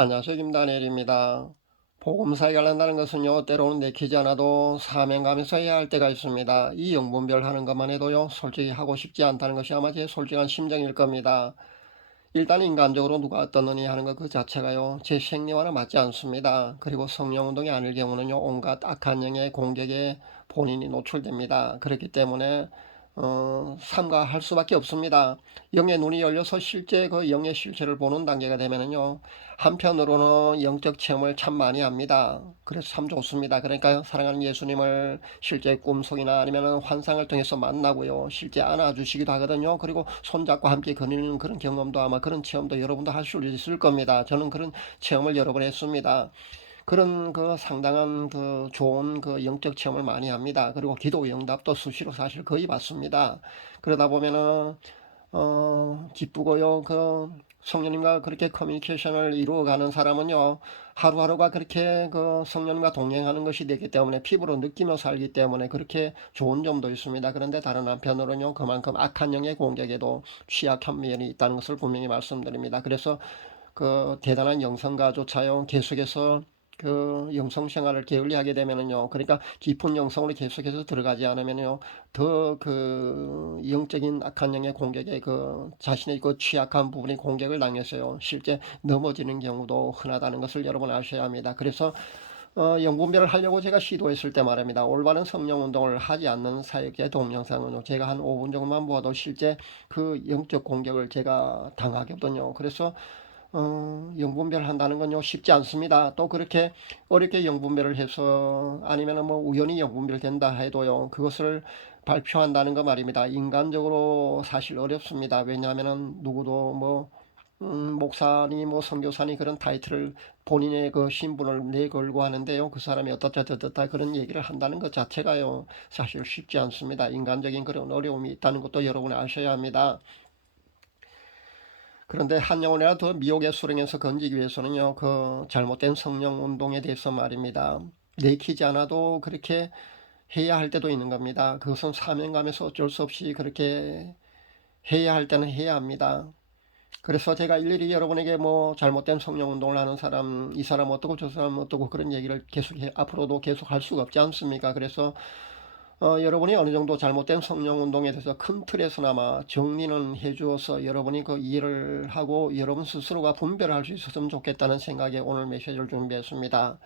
안녕하세요. 김다니엘입니다. 복음사에 관련다는 것은요, 때로는 내키지 않아도 사명감에서 해야 할 때가 있습니다. 이 영분별 하는 것만 해도요, 솔직히 하고 싶지 않다는 것이 아마 제 솔직한 심정일 겁니다. 일단 인간적으로 누가 어떻느니 하는 것 그 자체가요, 제 생리와는 맞지 않습니다. 그리고 성령운동이 아닐 경우는요, 온갖 악한 영의 공격에 본인이 노출됩니다. 그렇기 때문에 삼가할 수밖에 없습니다. 영의 눈이 열려서 실제 그 영의 실체를 보는 단계가 되면은요, 한편으로는 영적 체험을 참 많이 합니다. 그래서 참 좋습니다. 그러니까 사랑하는 예수님을 실제 꿈속이나 아니면 환상을 통해서 만나고요, 실제 안아주시기도 하거든요. 그리고 손잡고 함께 거니는 그런 경험도 아마 그런 체험도 여러분도 할 수 있을 겁니다. 저는 그런 체험을 여러 번 했습니다. 그런 그 상당한 그 좋은 그 영적 체험을 많이 합니다. 그리고 기도 응답도 수시로 사실 거의 받습니다. 그러다 보면은 기쁘고요. 그 성령님과 그렇게 커뮤니케이션을 이루어가는 사람은요, 하루하루가 그렇게 그 성령님과 동행하는 것이 되기 때문에 피부로 느끼며 살기 때문에 그렇게 좋은 점도 있습니다. 그런데 다른 한편으로는요, 그만큼 악한 영의 공격에도 취약한 면이 있다는 것을 분명히 말씀드립니다. 그래서 그 대단한 영성가조차요, 계속해서 그 영성 생활을 게을리하게 되면은요, 그러니까 깊은 영성으로 계속해서 들어가지 않으면요, 더 그 영적인 악한 영의 공격에 그 자신의 그 취약한 부분이 공격을 당해서요, 실제 넘어지는 경우도 흔하다는 것을 여러분 아셔야 합니다. 그래서 영분별을 하려고 제가 시도했을 때 말입니다. 올바른 성령 운동을 하지 않는 사역의 동영상은요, 제가 한 5분 정도만 보아도 실제 그 영적 공격을 제가 당하거든요. 그래서 영분별 한다는 건요, 쉽지 않습니다. 또 그렇게 어렵게 영분별을 해서 아니면 뭐 우연히 영분별 된다 해도요, 그것을 발표한다는 거 말입니다. 인간적으로 사실 어렵습니다. 왜냐하면은 누구도 뭐 목사니 뭐 선교사니 그런 타이틀을 본인의 그 신분을 내걸고 하는데요, 그 사람이 어떻다 저떻다 그런 얘기를 한다는 것 자체가요, 사실 쉽지 않습니다. 인간적인 그런 어려움이 있다는 것도 여러분이 아셔야 합니다. 그런데 한 영혼이라도 더 미혹의 수렁에서 건지기 위해서는요, 그 잘못된 성령 운동에 대해서 말입니다, 내키지 않아도 그렇게 해야 할 때도 있는 겁니다. 그것은 사명감에서 어쩔 수 없이 그렇게 해야 할 때는 해야 합니다. 그래서 제가 일일이 여러분에게 뭐 잘못된 성령 운동을 하는 사람, 이 사람 어떻고 저 사람 어떻고 그런 얘기를 앞으로도 계속 할 수가 없지 않습니까? 그래서 여러분이 어느 정도 잘못된 성령 운동에 대해서 큰 틀에서나마 정리는 해주어서 여러분이 그 이해를 하고 여러분 스스로가 분별할 수 있었으면 좋겠다는 생각에 오늘 메시지를 준비했습니다.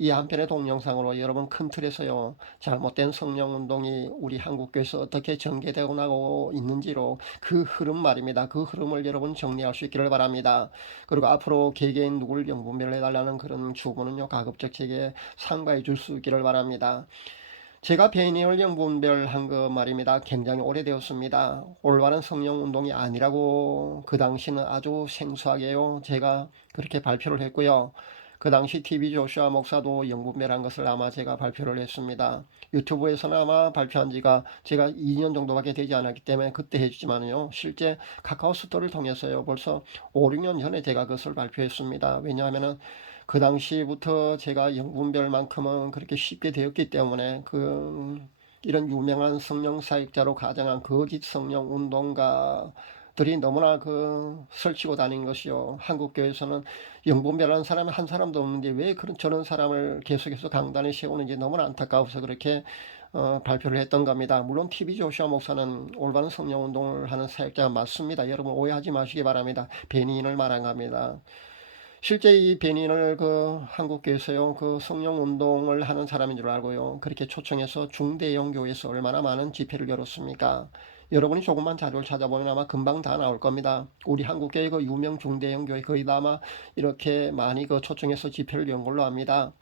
이 한편의 동영상으로 여러분 큰 틀에서요, 잘못된 성령 운동이 우리 한국교회에서 어떻게 전개되고 나고 있는지로 그 흐름 말입니다. 그 흐름을 여러분 정리할 수 있기를 바랍니다. 그리고 앞으로 개개인 누굴 영분별을 해달라는 그런 주문은요, 가급적 제게 상가해 줄 수 있기를 바랍니다. 제가 배니얼 영분별한 거 말입니다, 굉장히 오래되었습니다. 올바른 성령 운동이 아니라고 그 당시는 아주 생소하게요, 제가 그렇게 발표를 했고요. 그 당시 TV 조슈아 목사도 영분별한 것을 아마 제가 발표를 했습니다. 유튜브에서는 아마 발표한 지가 제가 2년 정도밖에 되지 않았기 때문에 그때 해주지만요, 실제 카카오 스토리를 통해서요, 벌써 5, 6년 전에 제가 그것을 발표했습니다. 왜냐하면은 그 당시부터 제가 영분별만큼은 그렇게 쉽게 되었기 때문에 이런 유명한 성령 사역자로 가정한 거짓 성령 운동가들이 너무나 그 설치고 다닌 것이요, 한국교회에서는 영분별하는 사람이 한 사람도 없는데 왜 그런 저런 사람을 계속해서 강단에 세우는지 너무나 안타까워서 그렇게 발표를 했던 겁니다. 물론 TV 조슈아 목사는 올바른 성령 운동을 하는 사역자가 맞습니다. 여러분 오해하지 마시기 바랍니다. 베니인을 말한 겁니다. 실제 이 베닌을 그 한국교회에서요, 그 성령 운동을 하는 사람인 줄 알고요, 그렇게 초청해서 중대형 교회에서 얼마나 많은 집회를 열었습니까? 여러분이 조금만 자료를 찾아보면 아마 금방 다 나올 겁니다. 우리 한국교회 그 유명 중대형 교회 거의 다 아마 이렇게 많이 그 초청해서 집회를 연 걸로 합니다.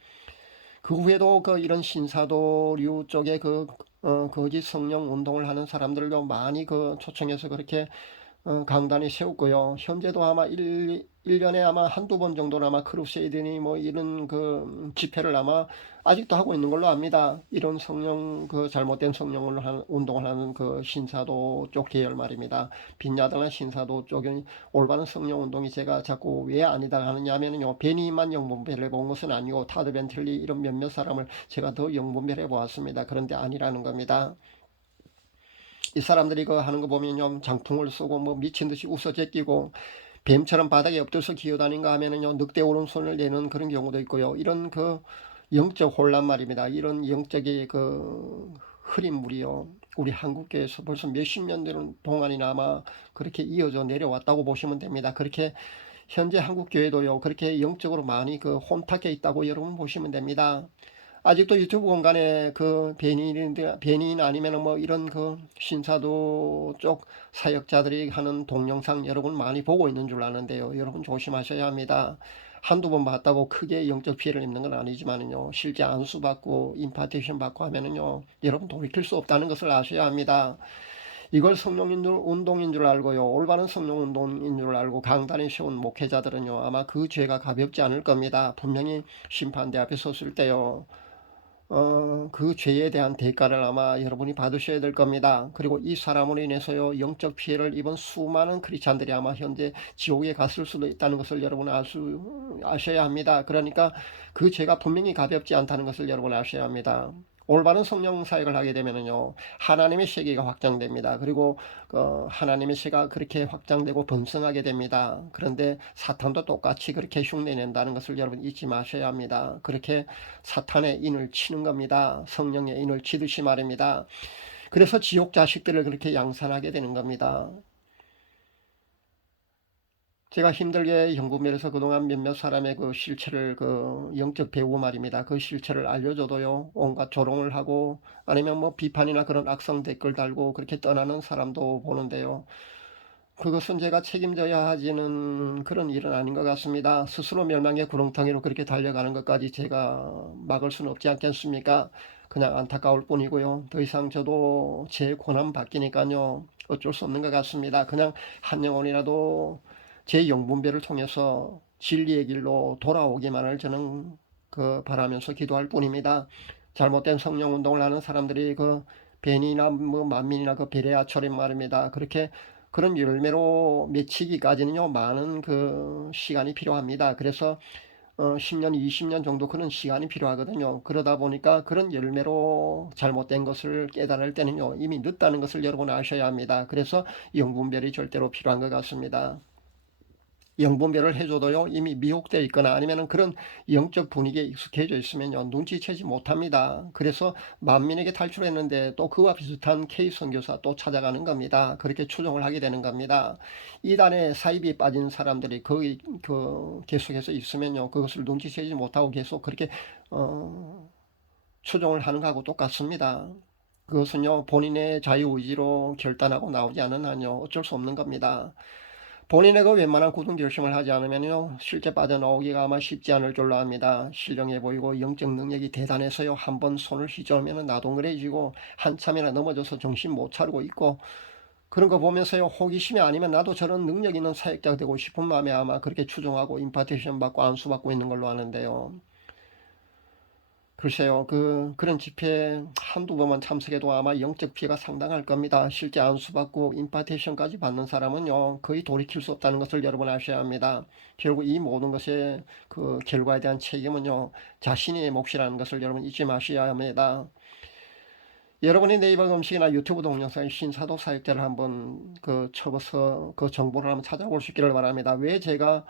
그 후에도 그 이런 신사도류 쪽에 거짓 성령 운동을 하는 집회들도 많이 그 초청해서 그렇게 강단이 세웠고요. 현재도 아마 1년에 아마 한두 번 정도는 아마 크루세이드니 뭐 이런 그 집회를 아마 아직도 하고 있는 걸로 압니다. 이런 성령 그 잘못된 성령을 하는 운동을 하는 그 신사도 쪽 계열 말입니다. 빈야당한 신사도 쪽은 올바른 성령 운동이 제가 자꾸 왜 아니다 하느냐 하면요, 베니만 영분별해 본 것은 아니고 타드 벤틀리 이런 몇몇 사람을 제가 더 영분별해 보았습니다. 그런데 아니라는 겁니다. 이 사람들이 그 하는 거 보면요, 장풍을 쏘고 뭐 미친 듯이 웃어 제끼고 뱀처럼 바닥에 엎드려서 기어다닌가 하면은요, 늑대 오른손을 내는 그런 경우도 있고요. 이런 그 영적 혼란 말입니다. 이런 영적의 그 흐린 물이요, 우리 한국교회에서 벌써 몇십 년 동안이나 아마 그렇게 이어져 내려왔다고 보시면 됩니다. 그렇게 현재 한국교회도요, 그렇게 영적으로 많이 그 혼탁해 있다고 여러분 보시면 됩니다. 아직도 유튜브 공간에 그 변인 아니면 뭐 이런 그 신사도 쪽 사역자들이 하는 동영상 여러분 많이 보고 있는 줄 아는데요. 여러분 조심하셔야 합니다. 한두 번 봤다고 크게 영적 피해를 입는 건 아니지만은요, 실제 안수 받고 임파테이션 받고 하면은요, 여러분 돌이킬 수 없다는 것을 아셔야 합니다. 이걸 운동인 줄 알고요, 올바른 성령 운동인 줄 알고 강단에 세운 목회자들은요, 아마 그 죄가 가볍지 않을 겁니다. 분명히 심판대 앞에 섰을 때요, 그 죄에 대한 대가를 아마 여러분이 받으셔야 될 겁니다. 그리고 이 사람으로 인해서요, 영적 피해를 입은 수많은 크리스찬들이 아마 현재 지옥에 갔을 수도 있다는 것을 여러분 아셔야 합니다. 그러니까 그 죄가 분명히 가볍지 않다는 것을 여러분 아셔야 합니다. 올바른 성령 사역을 하게 되면은요, 하나님의 세계가 확장됩니다. 그리고 하나님의 세계가 그렇게 확장되고 번성하게 됩니다. 그런데 사탄도 똑같이 그렇게 흉내낸다는 것을 여러분 잊지 마셔야 합니다. 그렇게 사탄의 인을 치는 겁니다. 성령의 인을 치듯이 말입니다. 그래서 지옥 자식들을 그렇게 양산하게 되는 겁니다. 제가 힘들게 연구면에서 그동안 몇몇 사람의 그 실체를, 그 영적 배우 말입니다. 그 실체를 알려줘도요, 온갖 조롱을 하고 아니면 뭐 비판이나 그런 악성 댓글 달고 그렇게 떠나는 사람도 보는데요. 그것은 제가 책임져야 하지는 그런 일은 아닌 것 같습니다. 스스로 멸망의 구렁텅이로 그렇게 달려가는 것까지 제가 막을 수는 없지 않겠습니까? 그냥 안타까울 뿐이고요. 더 이상 저도 제 고난 받기니까요, 어쩔 수 없는 것 같습니다. 그냥 한 영혼이라도 제 영분별을 통해서 진리의 길로 돌아오기만을 저는 바라면서 기도할 뿐입니다. 잘못된 성령 운동을 하는 사람들이 그 벤이나 뭐 만민이나 그 베레아처럼 말입니다. 그렇게 그런 열매로 맺히기까지는요, 많은 그 시간이 필요합니다. 그래서 10년, 20년 정도 그런 시간이 필요하거든요. 그러다 보니까 그런 열매로 잘못된 것을 깨달을 때는요, 이미 늦다는 것을 여러분 아셔야 합니다. 그래서 영분별이 절대로 필요한 것 같습니다. 영분별을 해줘도요, 이미 미혹되어 있거나 아니면 그런 영적 분위기에 익숙해져 있으면요, 눈치채지 못합니다. 그래서 만민에게 탈출했는데 또 그와 비슷한 K 선교사 또 찾아가는 겁니다. 그렇게 추종을 하게 되는 겁니다. 이단에 사입이 빠진 사람들이 거기 계속해서 있으면요, 그것을 눈치채지 못하고 계속 그렇게 추종을 하는 거하고 똑같습니다. 그것은요, 본인의 자유의지로 결단하고 나오지 않은 한요, 어쩔 수 없는 겁니다. 본인의 그 웬만한 굳은 결심을 하지 않으면요, 실제 빠져나오기가 아마 쉽지 않을 줄로 압니다. 신령해 보이고 영적 능력이 대단해서요, 한번 손을 휘저으면 나동그래지고 한참이나 넘어져서 정신 못 차리고 있고, 그런 거 보면서요, 호기심이 아니면 나도 저런 능력 있는 사역자가 되고 싶은 마음에 아마 그렇게 추종하고 임파테이션 받고 안수 받고 있는 걸로 아는데요. 글쎄요, 그런 집회에 한두 번만 참석해도 아마 영적 피해가 상당할 겁니다. 실제 안수받고 임파테이션까지 받는 사람은요, 거의 돌이킬 수 없다는 것을 여러분 아셔야 합니다. 결국 이 모든 것의 그 결과에 대한 책임은요, 자신의 몫이라는 것을 여러분 잊지 마셔야 합니다. 여러분이 네이버 음식이나 유튜브 동영상에 신사도 사역자를 한번 쳐서 그 정보를 한번 찾아볼 수 있기를 바랍니다. 왜 제가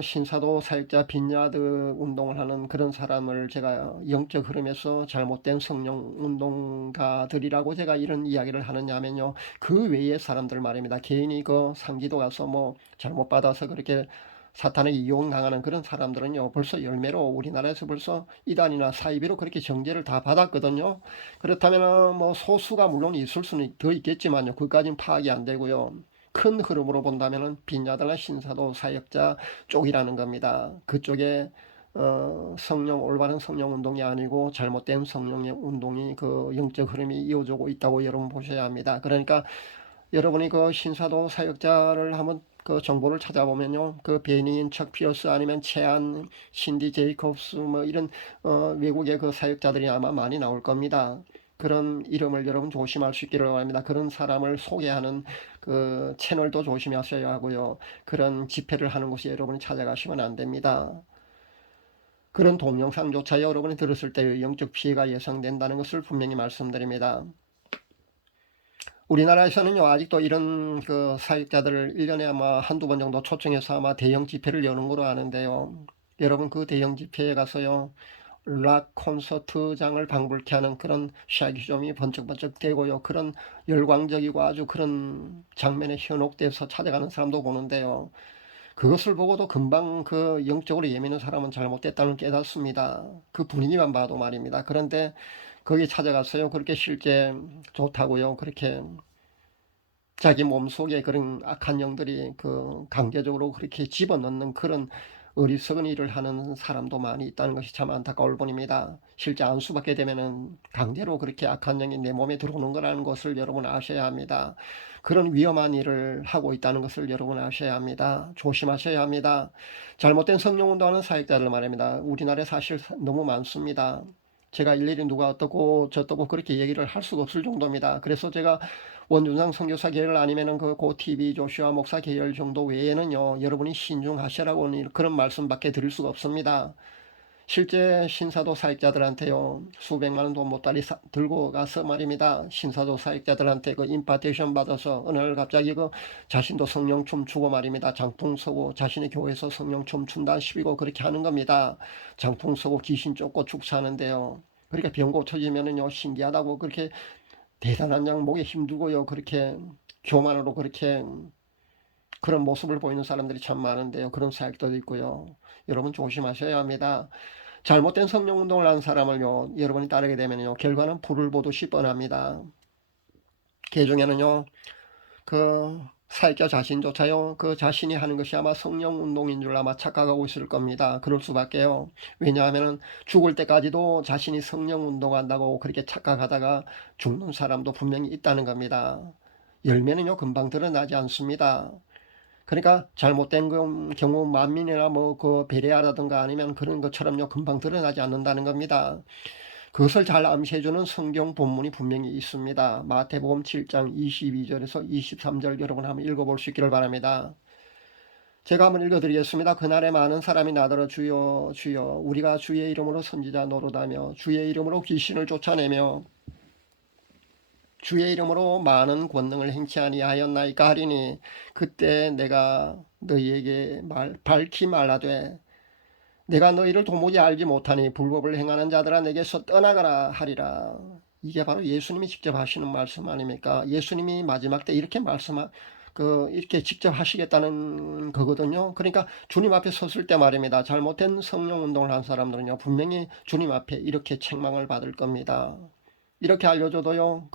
신사도 사역자 빈야드 운동을 하는 그런 사람을 제가 영적 흐름에서 잘못된 성령 운동가들이라고 제가 이런 이야기를 하느냐면요, 그 외의 사람들 말입니다. 개인이 그 상기도 가서 뭐 잘못 받아서 그렇게 사탄의 이용 당하는 그런 사람들은요, 벌써 열매로 우리나라에서 벌써 이단이나 사이비로 그렇게 정죄를 다 받았거든요. 그렇다면 뭐 소수가 물론 있을 수는 더 있겠지만요, 그까지는 파악이 안 되고요. 큰 흐름으로 본다면은 빈야들나 신사도 사역자 쪽이라는 겁니다. 그쪽에 성령, 올바른 성령 운동이 아니고 잘못된 성령의 운동이 그 영적 흐름이 이어지고 있다고 여러분 보셔야 합니다. 그러니까 여러분이 그 신사도 사역자를 한번 그 정보를 찾아보면요, 그 베니인 척 피어스 아니면 채안 신디 제이콥스 뭐 이런 외국의 그 사역자들이 아마 많이 나올 겁니다. 그런 이름을 여러분 조심할 수 있기를 바랍니다. 그런 사람을 소개하는 그 채널도 조심하셔야 하고요. 그런 집회를 하는 곳에 여러분이 찾아가시면 안 됩니다. 그런 동영상조차 여러분이 들었을 때 영적 피해가 예상된다는 것을 분명히 말씀드립니다. 우리나라에서는요, 아직도 이런 그 사역자들을 1년에 아마 한두 번 정도 초청해서 아마 대형 집회를 여는 걸로 아는데요. 여러분, 그 대형 집회에 가서요, 락 콘서트장을 방불케 하는 그런 샤기점이 번쩍번쩍 되고요. 그런 열광적이고 아주 그런 장면에 현혹돼서 찾아가는 사람도 보는데요. 그것을 보고도 금방 그 영적으로 예민한 사람은 잘못됐다는 걸 깨닫습니다. 그 분위기만 봐도 말입니다. 그런데 거기 찾아가서요, 그렇게 실제 좋다고요, 그렇게 자기 몸속에 그런 악한 영들이 그 강제적으로 그렇게 집어넣는 그런 어리석은 일을 하는 사람도 많이 있다는 것이 참 안타까울 뿐입니다. 실제 안수받게 되면은 강제로 그렇게 악한 영이 내 몸에 들어오는 거라는 것을 여러분 아셔야 합니다. 그런 위험한 일을 하고 있다는 것을 여러분 아셔야 합니다. 조심하셔야 합니다. 잘못된 성령 운동하는 사역자들 말입니다. 우리나라에 사실 너무 많습니다. 제가 일일이 누가 어떻고 저떻고 그렇게 얘기를 할 수가 없을 정도입니다. 그래서 제가 원준상 선교사 계열 아니면은 그 고TV 조슈아 목사 계열 정도 외에는요, 여러분이 신중하시라고 그런 말씀밖에 드릴 수가 없습니다. 실제 신사도 사역자들한테요, 수백만 원 돈 못다리 들고 가서 말입니다. 신사도 사역자들한테 그 임파테이션 받아서 어느 날 갑자기 그 자신도 성령 춤추고 말입니다. 장풍 서고 자신의 교회에서 성령 춤춘다 시비고 그렇게 하는 겁니다. 장풍 서고 귀신 쫓고 축사하는데요. 그러니까 병 고쳐지면은요, 신기하다고 그렇게 대단한 양 목에 힘두고요, 그렇게 교만으로 그렇게 그런 모습을 보이는 사람들이 참 많은데요. 그런 사역도 있고요. 여러분 조심하셔야 합니다. 잘못된 성령 운동을 한 사람을요, 여러분이 따르게 되면요, 결과는 불을 보듯이 뻔합니다. 개중에는요, 그 사역자 자신조차요, 그 자신이 하는 것이 아마 성령 운동인 줄 아마 착각하고 있을 겁니다. 그럴 수밖에요. 왜냐하면은 죽을 때까지도 자신이 성령 운동한다고 그렇게 착각하다가 죽는 사람도 분명히 있다는 겁니다. 열매는요, 금방 드러나지 않습니다. 그러니까 잘못된 경우 만민이나 뭐 그 베레아라든가 아니면 그런 것처럼요, 금방 드러나지 않는다는 겁니다. 그것을 잘 암시해주는 성경 본문이 분명히 있습니다. 마태복음 7장 22절에서 23절 여러분 한번 읽어볼 수 있기를 바랍니다. 제가 한번 읽어드리겠습니다. 그날에 많은 사람이 나더러 주여 주여 우리가 주의 이름으로 선지자 노릇하며 주의 이름으로 귀신을 쫓아내며 주의 이름으로 많은 권능을 행치 아니하였나이까 하리니 그때 내가 너희에게 밝히 말하되 내가 너희를 도무지 알지 못하니 불법을 행하는 자들아 내게서 떠나가라 하리라. 이게 바로 예수님이 직접 하시는 말씀 아닙니까? 예수님이 마지막 때 이렇게 이렇게 직접 하시겠다는 거거든요. 그러니까 주님 앞에 섰을 때 말입니다. 잘못된 성령 운동을 한 사람들은요, 분명히 주님 앞에 이렇게 책망을 받을 겁니다. 이렇게 알려줘도요,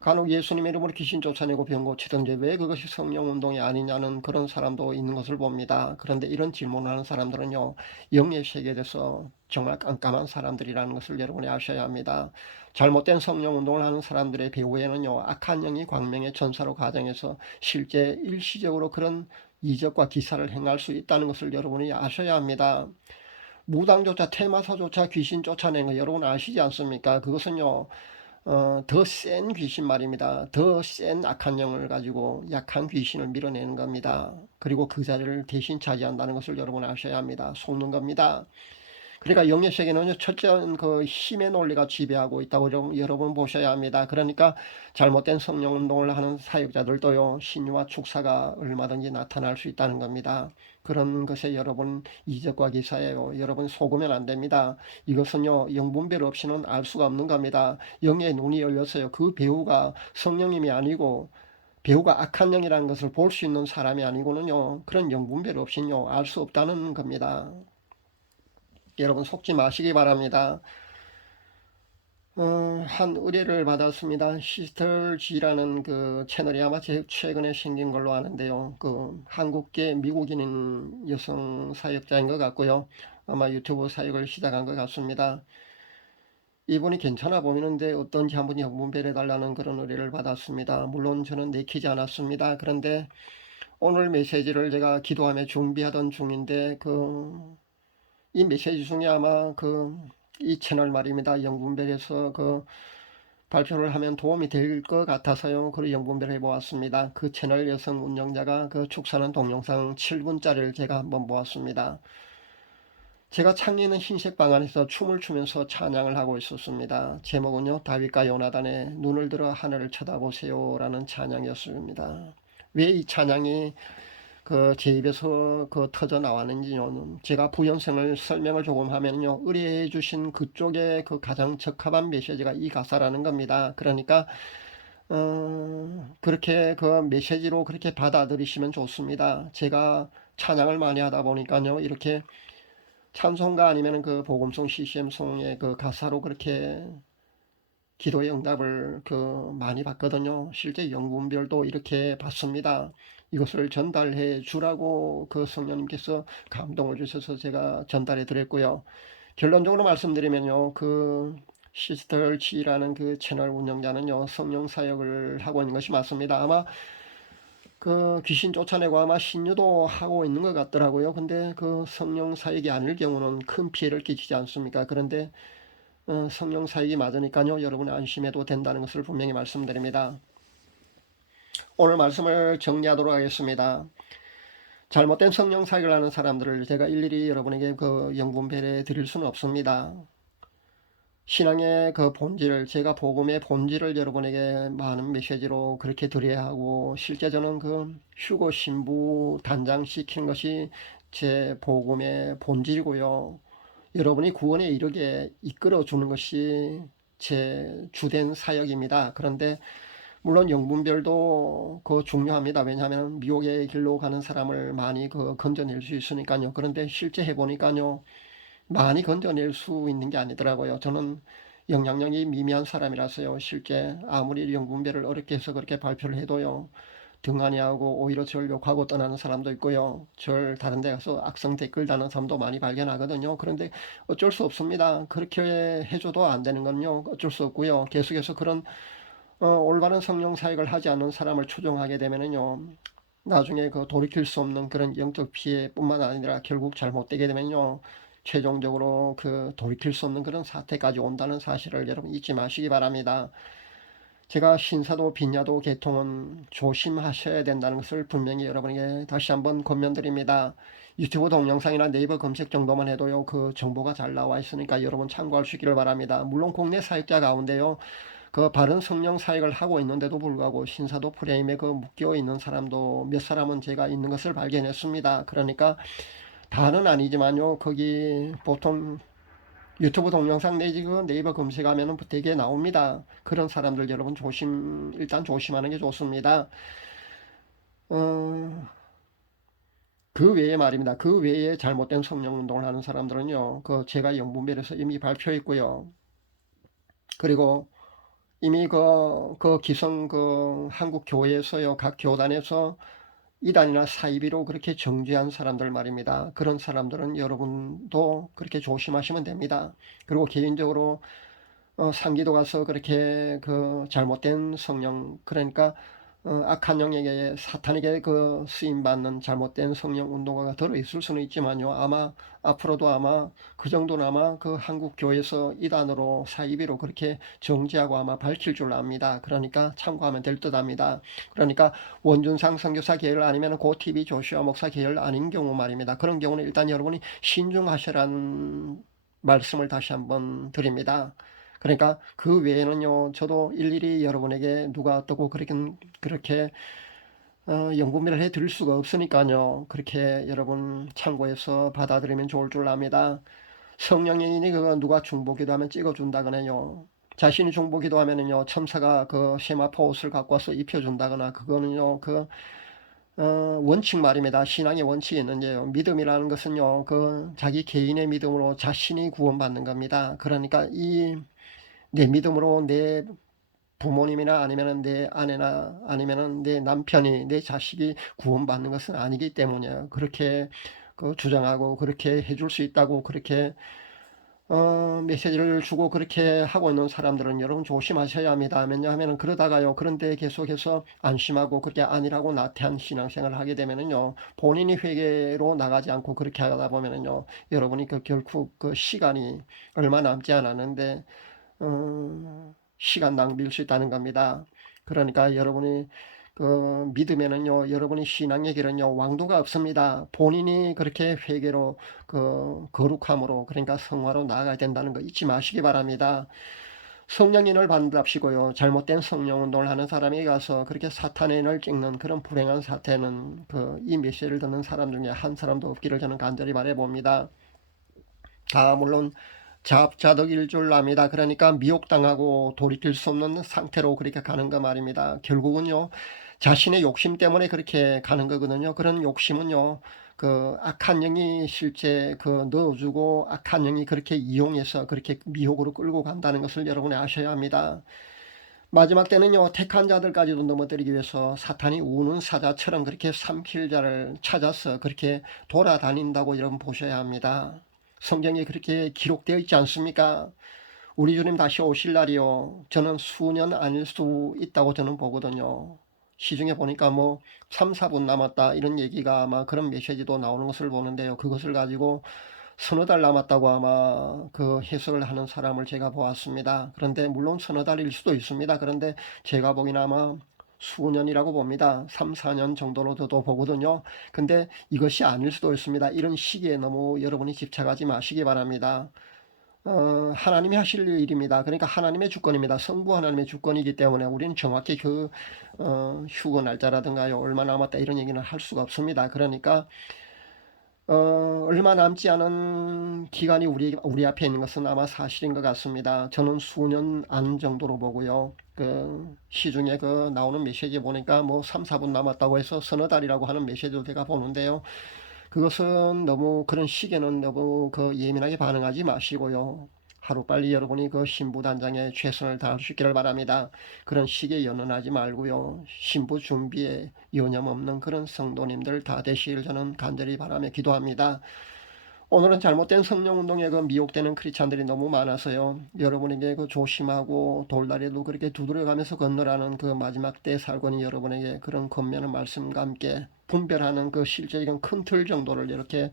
간혹 예수님의 이름으로 귀신 쫓아내고 병 고치던지 왜 그것이 성령 운동이 아니냐는 그런 사람도 있는 것을 봅니다. 그런데 이런 질문을 하는 사람들은요, 영의 세계에 대해서 정말 깜깜한 사람들이라는 것을 여러분이 아셔야 합니다. 잘못된 성령 운동을 하는 사람들의 배후에는요, 악한 영이 광명의 전사로 가정해서 실제 일시적으로 그런 이적과 기사를 행할 수 있다는 것을 여러분이 아셔야 합니다. 무당조차 테마사조차 귀신 쫓아내는 거 여러분 아시지 않습니까? 그것은요, 더 센 귀신 말입니다. 더 센 악한 영을 가지고 약한 귀신을 밀어내는 겁니다. 그리고 그 자리를 대신 차지한다는 것을 여러분 아셔야 합니다. 속는 겁니다. 그러니까 영의 세계는 철저한 그 힘의 논리가 지배하고 있다고 여러분 보셔야 합니다. 그러니까 잘못된 성령 운동을 하는 사역자들도요, 신유와 축사가 얼마든지 나타날 수 있다는 겁니다. 그런 것에 여러분 이적과 기사예요. 여러분 속으면 안 됩니다. 이것은요, 영분별 없이는 알 수가 없는 겁니다. 영의 눈이 열렸어요. 그 배우가 성령님이 아니고 배우가 악한 영이라는 것을 볼 수 있는 사람이 아니고는요, 그런 영분별 없이는요, 알 수 없다는 겁니다. 여러분 속지 마시기 바랍니다. 한 의뢰를 받았습니다. 시스터지라는 그 채널이 아마 최근에 생긴 걸로 아는데요. 그 한국계 미국인 여성 사역자인 것 같고요. 아마 유튜브 사역을 시작한 것 같습니다. 이분이 괜찮아 보이는데 어떤지 한번 영분별해 달라는 그런 의뢰를 받았습니다. 물론 저는 내키지 않았습니다. 그런데 오늘 메시지를 제가 기도하며 준비하던 중인데 이 메시지 중에 아마 이 채널 말입니다. 영분별에서 발표를 하면 도움이 될 것 같아서요. 영분별 해보았습니다. 그 채널 여성 운영자가 축사는 동영상 7분짜리를 제가 한번 보았습니다. 제가 창리는 흰색 방 안에서 춤을 추면서 찬양을 하고 있었습니다. 제목은요, 다윗과 요나단의 눈을 들어 하늘을 쳐다보세요 라는 찬양이었습니다. 왜 이 찬양이 제 입에서 터져 나왔는지요. 제가 부연성을 설명을 조금 하면요, 의뢰해 주신 그쪽에 가장 적합한 메시지가 이 가사라는 겁니다. 그러니까 그렇게 메시지로 그렇게 받아들이시면 좋습니다. 제가 찬양을 많이 하다 보니까요, 이렇게 찬송가 아니면 복음송 CCM송의 가사로 그렇게 기도의 응답을 많이 받거든요. 실제 영분별도 이렇게 받습니다. 이것을 전달해 주라고 성령님께서 감동을 주셔서 제가 전달해 드렸고요. 결론적으로 말씀드리면요, 시스터치라는 채널 운영자는요, 성령 사역을 하고 있는 것이 맞습니다. 아마 귀신 쫓아내고 아마 신유도 하고 있는 것 같더라고요. 근데 성령 사역이 아닐 경우는 큰 피해를 끼치지 않습니까? 그런데 성령 사역이 맞으니까요, 여러분 안심해도 된다는 것을 분명히 말씀드립니다. 오늘 말씀을 정리하도록 하겠습니다. 잘못된 성령 사역을 하는 사람들을 제가 일일이 여러분에게 영분별해 드릴 수는 없습니다. 신앙의 본질을, 제가 복음의 본질을 여러분에게 많은 메시지로 그렇게 드려야 하고, 실제 저는 휴거 신부 단장시키는 것이 제 복음의 본질이고요. 여러분이 구원에 이르게 이끌어 주는 것이 제 주된 사역입니다. 그런데 물론 영분별도 중요합니다. 왜냐하면 미혹의 길로 가는 사람을 많이 건져낼 수 있으니까요. 그런데 실제 해보니까요, 많이 건져낼 수 있는 게 아니더라고요. 저는 영향력이 미미한 사람이라서요. 실제 아무리 영분별을 어렵게 해서 그렇게 발표를 해도요, 등한히하고 오히려 절 욕하고 떠나는 사람도 있고요. 절 다른 데 가서 악성 댓글 다는 사람도 많이 발견하거든요. 그런데 어쩔 수 없습니다. 그렇게 해줘도 안 되는 건요, 어쩔 수 없고요. 계속해서 그런 올바른 성령 사역을 하지 않는 사람을 추종하게 되면은요, 나중에 돌이킬 수 없는 그런 영적 피해뿐만 아니라 결국 잘못되게 되면요, 최종적으로 돌이킬 수 없는 그런 사태까지 온다는 사실을 여러분 잊지 마시기 바랍니다. 제가 신사도 빈야도 계통은 조심하셔야 된다는 것을 분명히 여러분에게 다시 한번 권면드립니다. 유튜브 동영상이나 네이버 검색 정도만 해도요, 정보가 잘 나와 있으니까 여러분 참고하시기를 바랍니다. 물론 국내 사역자 가운데요, 바른 성령 사역을 하고 있는데도 불구하고 신사도 프레임에 묶여 있는 사람도 몇 사람은 제가 있는 것을 발견했습니다. 그러니까 다는 아니지만요, 거기 보통 유튜브 동영상 내지 네이버 검색하면 되게 나옵니다. 그런 사람들 여러분 일단 조심하는 게 좋습니다. 어, 그 외에 말입니다. 그 외에 잘못된 성령 운동을 하는 사람들은요, 제가 영분별에서 이미 발표했고요. 그리고 이미 기성 한국 교회에서요, 각 교단에서 이단이나 사이비로 그렇게 정죄한 사람들 말입니다. 그런 사람들은 여러분도 그렇게 조심하시면 됩니다. 그리고 개인적으로 상기도 가서 그렇게 잘못된 성령, 그러니까 악한 영에게 사탄에게 쓰임 받는 잘못된 성령 운동가가 들어 있을 수는 있지만요, 아마 앞으로도 아마 그 정도는 아마 한국 교회에서 이단으로 사이비로 그렇게 정지하고 아마 밝힐 줄 압니다. 그러니까 참고하면 될 듯합니다. 그러니까 원준상 선교사 계열 아니면 고TV 조슈아 목사 계열 아닌 경우 말입니다. 그런 경우는 일단 여러분이 신중하시라는 말씀을 다시 한번 드립니다. 그러니까 그 외에는요, 저도 일일이 여러분에게 누가 어떻고 그렇게 영분별을 해 드릴 수가 없으니까요. 그렇게 여러분 참고해서 받아들이면 좋을 줄 압니다. 성령인이 누가 중보기도 하면 찍어준다거나요, 자신이 중보기도 하면은요, 첨사가 세마포 옷을 갖고 와서 입혀준다거나, 그거는요, 원칙 말입니다. 신앙의 원칙이 있는데요, 믿음이라는 것은요, 자기 개인의 믿음으로 자신이 구원받는 겁니다. 그러니까 내 믿음으로 내 부모님이나 아니면 내 아내나 아니면 내 남편이, 내 자식이 구원받는 것은 아니기 때문에 그렇게 주장하고 그렇게 해줄 수 있다고 그렇게 메시지를 주고 그렇게 하고 있는 사람들은 여러분 조심하셔야 합니다. 왜냐하면 그러다가요, 그런데 계속해서 안심하고 그렇게 아니라고 나태한 신앙생활을 하게 되면은요, 본인이 회개로 나가지 않고 그렇게 하다 보면은요, 여러분이 결국 시간이 얼마 남지 않았는데 시간 낭비일 수 있다는 겁니다. 그러니까 여러분이 믿으면은요, 여러분의 신앙의 길은요, 왕도가 없습니다. 본인이 그렇게 회개로, 거룩함으로, 그러니까 성화로 나아가야 된다는 거 잊지 마시기 바랍니다. 성령인을 받으십시고요. 잘못된 성령 운동을 하는 사람에게 가서 그렇게 사탄의 인을 찍는 그런 불행한 사태는 이 메시지를 듣는 사람 중에 한 사람도 없기를 저는 간절히 바라봅니다. 다 물론 자업자득일 줄 압니다. 그러니까 미혹당하고 돌이킬 수 없는 상태로 그렇게 가는 거 말입니다. 결국은요, 자신의 욕심 때문에 그렇게 가는 거거든요. 그런 욕심은요, 악한 영이 실제 넣어주고 악한 영이 그렇게 이용해서 그렇게 미혹으로 끌고 간다는 것을 여러분이 아셔야 합니다. 마지막 때는요, 택한 자들까지도 넘어뜨리기 위해서 사탄이 우는 사자처럼 그렇게 삼킬 자를 찾아서 그렇게 돌아다닌다고 여러분 보셔야 합니다. 성경에 그렇게 기록되어 있지 않습니까? 우리 주님 다시 오실 날이요, 저는 수년 아닐 수 있다고 저는 보거든요. 시중에 보니까 뭐 3, 4분 남았다 이런 얘기가 아마 그런 메시지도 나오는 것을 보는데요. 그것을 가지고 서너 달 남았다고 아마 해석을 하는 사람을 제가 보았습니다. 그런데 물론 서너 달일 수도 있습니다. 그런데 제가 보기엔 아마 수년이라고 봅니다. 3, 4년 정도로 저도 보거든요. 근데 이것이 아닐 수도 있습니다. 이런 시기에 너무 여러분이 집착하지 마시기 바랍니다. 하나님이 하실 일입니다. 그러니까 하나님의 주권입니다. 성부 하나님의 주권이기 때문에 우리는 정확히 휴거 날짜라든가요, 얼마 남았다 이런 얘기는 할 수가 없습니다. 그러니까 얼마 남지 않은 기간이 우리 앞에 있는 것은 아마 사실인 것 같습니다. 저는 수년 안 정도로 보고요. 시중에 나오는 메시지 보니까 뭐 3, 4분 남았다고 해서 서너 달이라고 하는 메시지도 제가 보는데요. 그것은 너무 그런 시기에는 너무 예민하게 반응하지 마시고요. 하루빨리 여러분이 신부 단장에 최선을 다할 수 있기를 바랍니다. 그런 시기에 연연하지 말고요. 신부 준비에 여념 없는 그런 성도님들 다 되시길 저는 간절히 바라며 기도합니다. 오늘은 잘못된 성령운동에 미혹되는 크리스찬들이 너무 많아서요. 여러분에게 조심하고 돌다리도 그렇게 두드려가면서 건너라는 마지막 때 살고는 여러분에게 그런 권면의 말씀과 함께 분별하는 실제적인 큰 틀 정도를 이렇게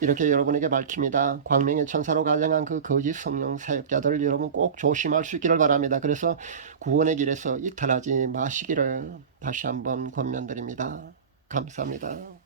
여러분에게 밝힙니다. 광명의 천사로 가장한 거짓 성령 사역자들을 여러분 꼭 조심할 수 있기를 바랍니다. 그래서 구원의 길에서 이탈하지 마시기를 다시 한번 권면드립니다. 감사합니다.